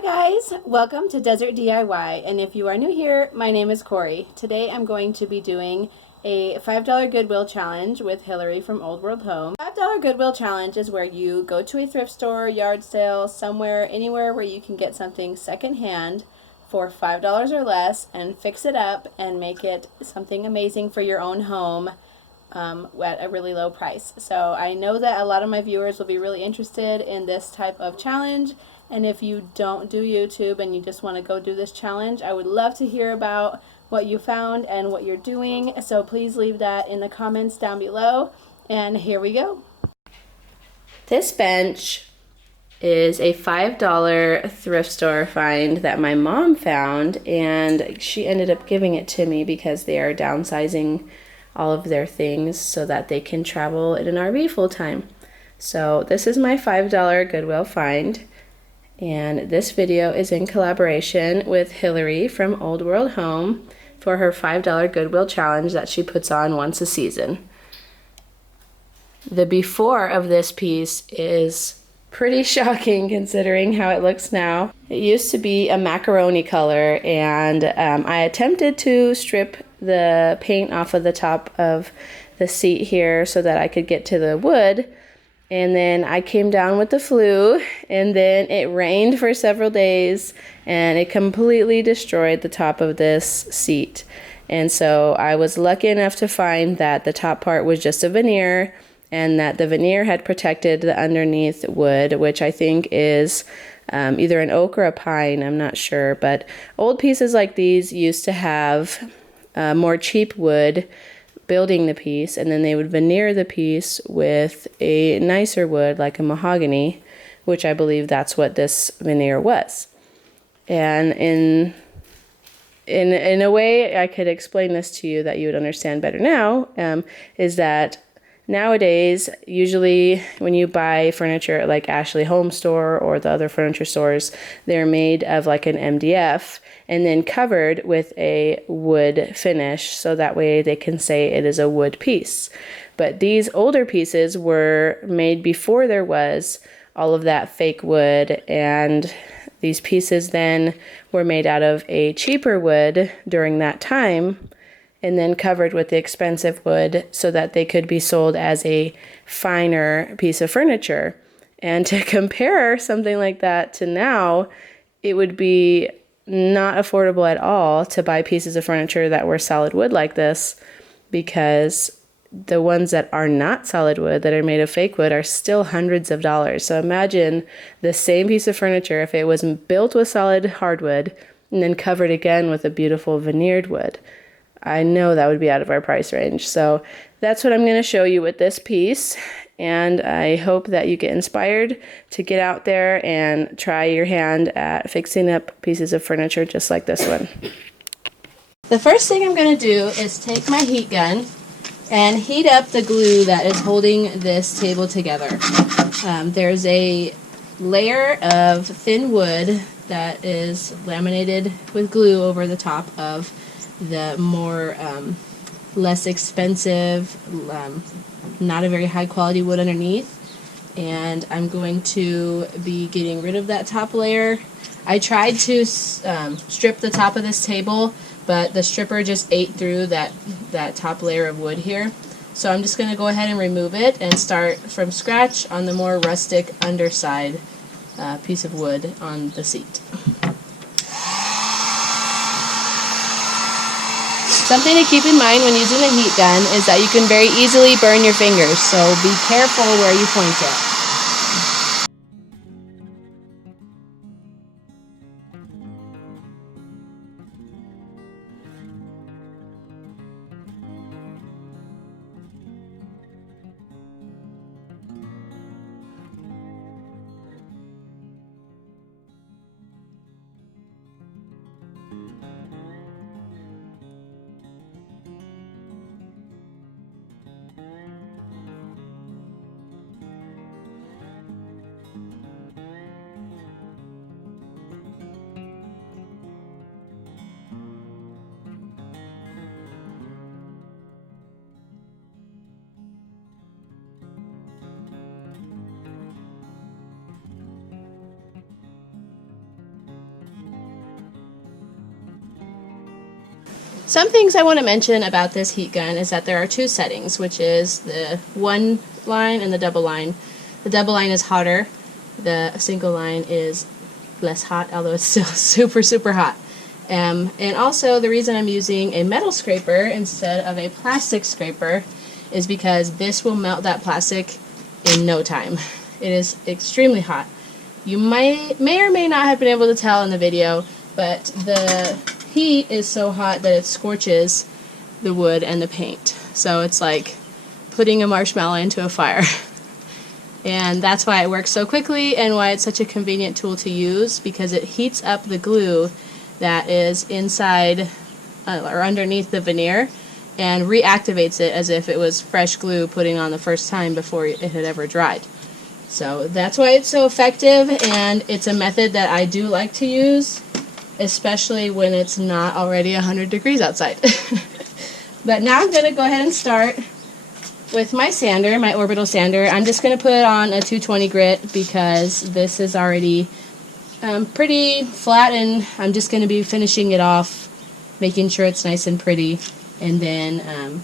Hi guys, welcome to Desert DIY, and if you are new here, my name is Corey. Today I'm going to be doing a $5 Goodwill challenge with Hillary from Old World Home. $5 Goodwill challenge is where you go to a thrift store, yard sale, somewhere, anywhere where you can get something secondhand for $5 or less and fix it up and make it something amazing for your own home at a really low price. So I know that a lot of my viewers will be really interested in this type of challenge, and if you don't do YouTube and you just want to go do this challenge, I would love to hear about what you found and what you're doing. So please leave that in the comments down below, and here we go. This bench is a $5 thrift store find that my mom found, and she ended up giving it to me because they are downsizing all of their things so that they can travel in an RV full time. So this is my $5 Goodwill find, and this video is in collaboration with Hillary from Old World Home for her $5 Goodwill challenge that she puts on once a season. The before of this piece is pretty shocking considering how it looks now. It used to be a macaroni color, and I attempted to strip the paint off of the top of the seat here so that I could get to the wood, and then I came down with the flu, and then it rained for several days and it completely destroyed the top of this seat. And so I was lucky enough to find that the top part was just a veneer, and that the veneer had protected the underneath wood, which I think is either an oak or a pine, I'm not sure. But old pieces like these used to have more cheap wood building the piece, and then they would veneer the piece with a nicer wood like a mahogany, which I believe that's what this veneer was. And in a way I could explain this to you that you would understand better now, is that nowadays, usually when you buy furniture at like Ashley Home Store or the other furniture stores, they're made of like an MDF and then covered with a wood finish, so that way they can say it is a wood piece. But these older pieces were made before there was all of that fake wood, and these pieces then were made out of a cheaper wood during that time, and then covered with the expensive wood so that they could be sold as a finer piece of furniture. And to compare something like that to now, it would be not affordable at all to buy pieces of furniture that were solid wood like this, because the ones that are not solid wood, that are made of fake wood, are still hundreds of dollars. So imagine the same piece of furniture if it was built with solid hardwood and then covered again with a beautiful veneered wood. I know that would be out of our price range. So that's what I'm going to show you with this piece, and I hope that you get inspired to get out there and try your hand at fixing up pieces of furniture just like this one. The first thing I'm going to do is take my heat gun and heat up the glue that is holding this table together. There's a layer of thin wood that is laminated with glue over the top of the more less expensive, not a very high quality wood underneath, and I'm going to be getting rid of that top layer. I tried to strip the top of this table, but the stripper just ate through that top layer of wood here. So I'm just going to go ahead and remove it and start from scratch on the more rustic underside piece of wood on the seat. Something to keep in mind when using a heat gun is that you can very easily burn your fingers, so be careful where you point it. Some things I want to mention about this heat gun is that there are two settings, which is the one line and the double line. The double line is hotter. The single line is less hot, although it's still super, super hot. And also the reason I'm using a metal scraper instead of a plastic scraper is because this will melt that plastic in no time. It is extremely hot. You may or may not have been able to tell in the video, but the heat is so hot that it scorches the wood and the paint. So it's like putting a marshmallow into a fire. And that's why it works so quickly and why it's such a convenient tool to use, because it heats up the glue that is inside or underneath the veneer and reactivates it as if it was fresh glue putting on the first time before it had ever dried. So that's why it's so effective, and it's a method that I do like to use, especially when it's not already 100 degrees outside. But now I'm going to go ahead and start with my sander, my orbital sander. I'm just going to put on a 220 grit because this is already pretty flat, and I'm just going to be finishing it off, making sure it's nice and pretty, and then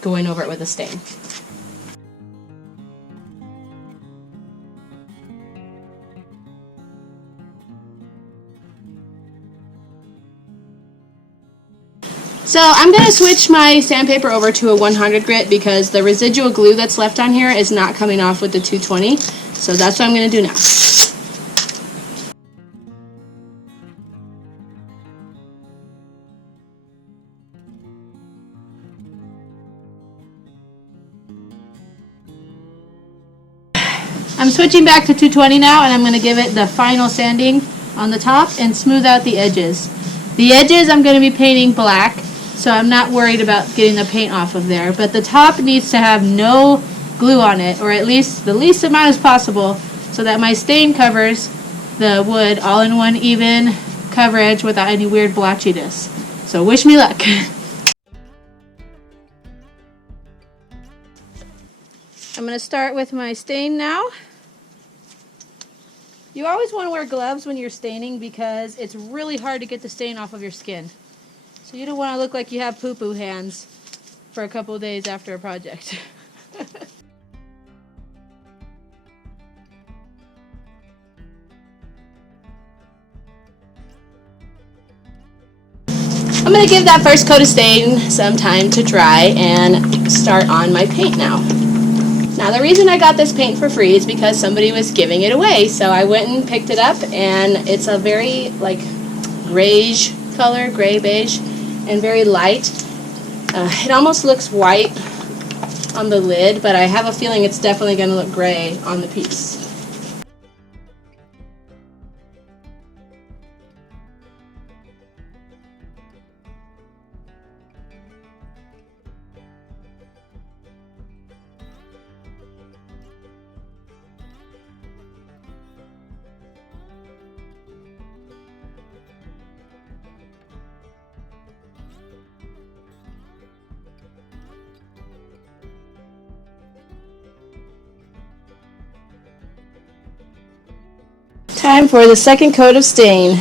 going over it with a stain. So I'm going to switch my sandpaper over to a 100 grit because the residual glue that's left on here is not coming off with the 220. So that's what I'm going to do now. I'm switching back to 220 now, and I'm going to give it the final sanding on the top and smooth out the edges. The edges I'm going to be painting black, so I'm not worried about getting the paint off of there, but the top needs to have no glue on it, or at least the least amount as possible, so that my stain covers the wood all in one even coverage without any weird blotchiness. So wish me luck. I'm going to start with my stain now. You always want to wear gloves when you're staining because it's really hard to get the stain off of your skin. So you don't want to look like you have poo-poo hands for a couple of days after a project. I'm going to give that first coat of stain some time to dry and start on my paint now. Now the reason I got this paint for free is because somebody was giving it away, so I went and picked it up, and it's a very like grayish color, gray beige, and very light. It almost looks white on the lid, but I have a feeling it's definitely going to look gray on the piece. Time for the second coat of stain.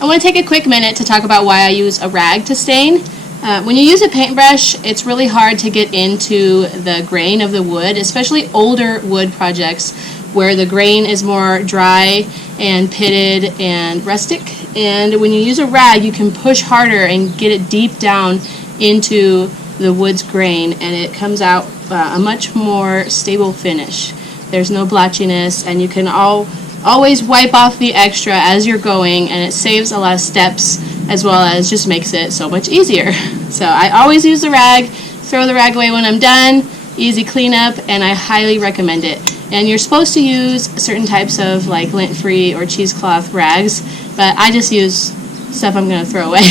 I want to take a quick minute to talk about why I use a rag to stain. When you use a paintbrush, it's really hard to get into the grain of the wood, especially older wood projects where the grain is more dry and pitted and rustic. And when you use a rag, you can push harder and get it deep down into the wood's grain, and it comes out a much more stable finish. There's no blotchiness, and you can always wipe off the extra as you're going, and it saves a lot of steps as well as just makes it so much easier. So I always use the rag, throw the rag away when I'm done, easy cleanup, and I highly recommend it. And you're supposed to use certain types of like lint-free or cheesecloth rags, but I just use stuff I'm going to throw away.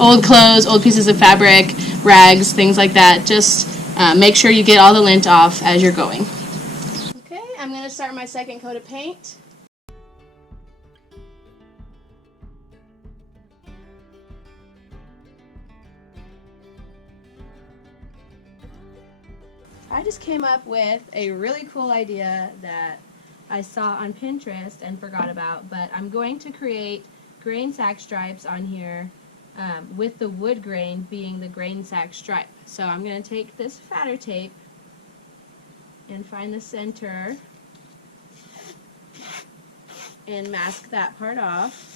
Old clothes, old pieces of fabric, rags, things like that. Just make sure you get all the lint off as you're going. Okay, I'm going to start my second coat of paint. I just came up with a really cool idea that I saw on Pinterest and forgot about, but I'm going to create grain sack stripes on here with the wood grain being the grain sack stripe. So I'm going to take this fatter tape and find the center and mask that part off.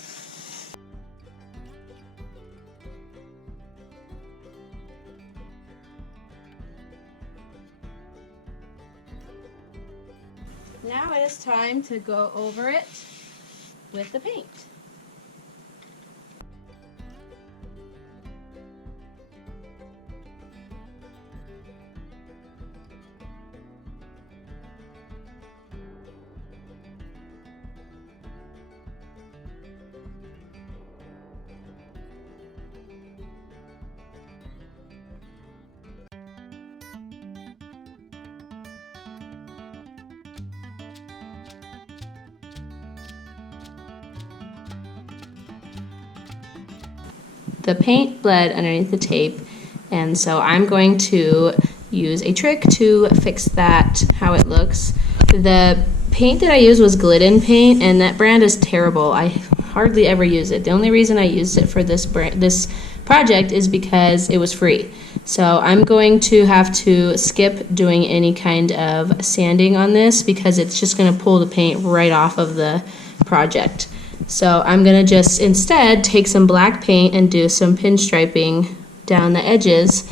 Now it is time to go over it with the paint. The paint bled underneath the tape, and so I'm going to use a trick to fix that, how it looks. The paint that I used was Glidden paint, and that brand is terrible. I hardly ever use it. The only reason I used it for this project is because it was free. So I'm going to have to skip doing any kind of sanding on this because it's just going to pull the paint right off of the project. So I'm going to just instead take some black paint and do some pinstriping down the edges.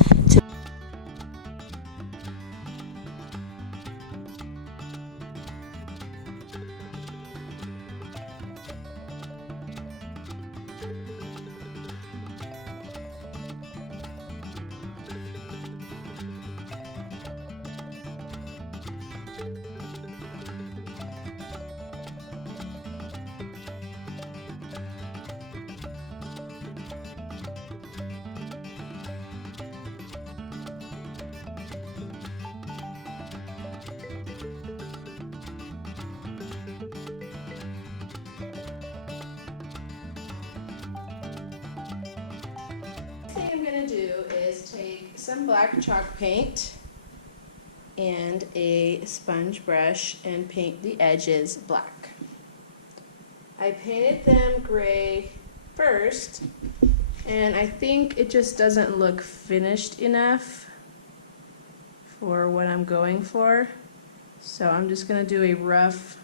I'm going to do is take some black chalk paint and a sponge brush and paint the edges black. I painted them gray first, and I think it just doesn't look finished enough for what I'm going for. So I'm just going to do a rough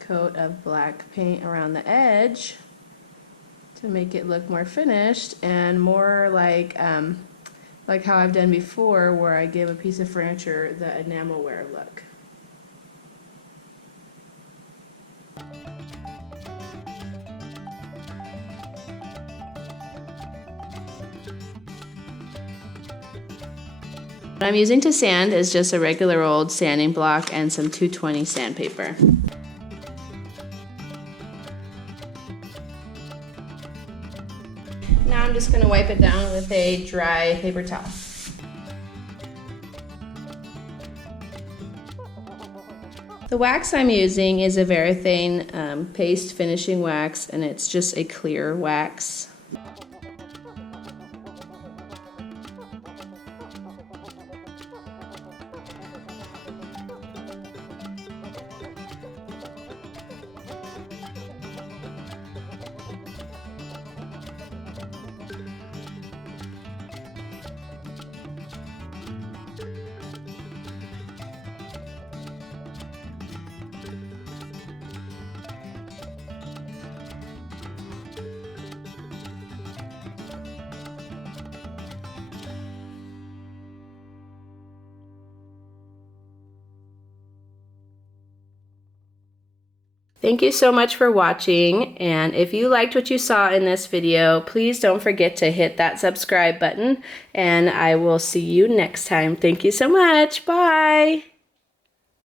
coat of black paint around the edge to make it look more finished and more like how I've done before, where I give a piece of furniture the enamelware look. What I'm using to sand is just a regular old sanding block and some 220 sandpaper. Now I'm just going to wipe it down with a dry paper towel. The wax I'm using is a Varathane paste finishing wax, and it's just a clear wax. Thank you so much for watching, and if you liked what you saw in this video, please don't forget to hit that subscribe button, and I will see you next time. Thank you so much. Bye!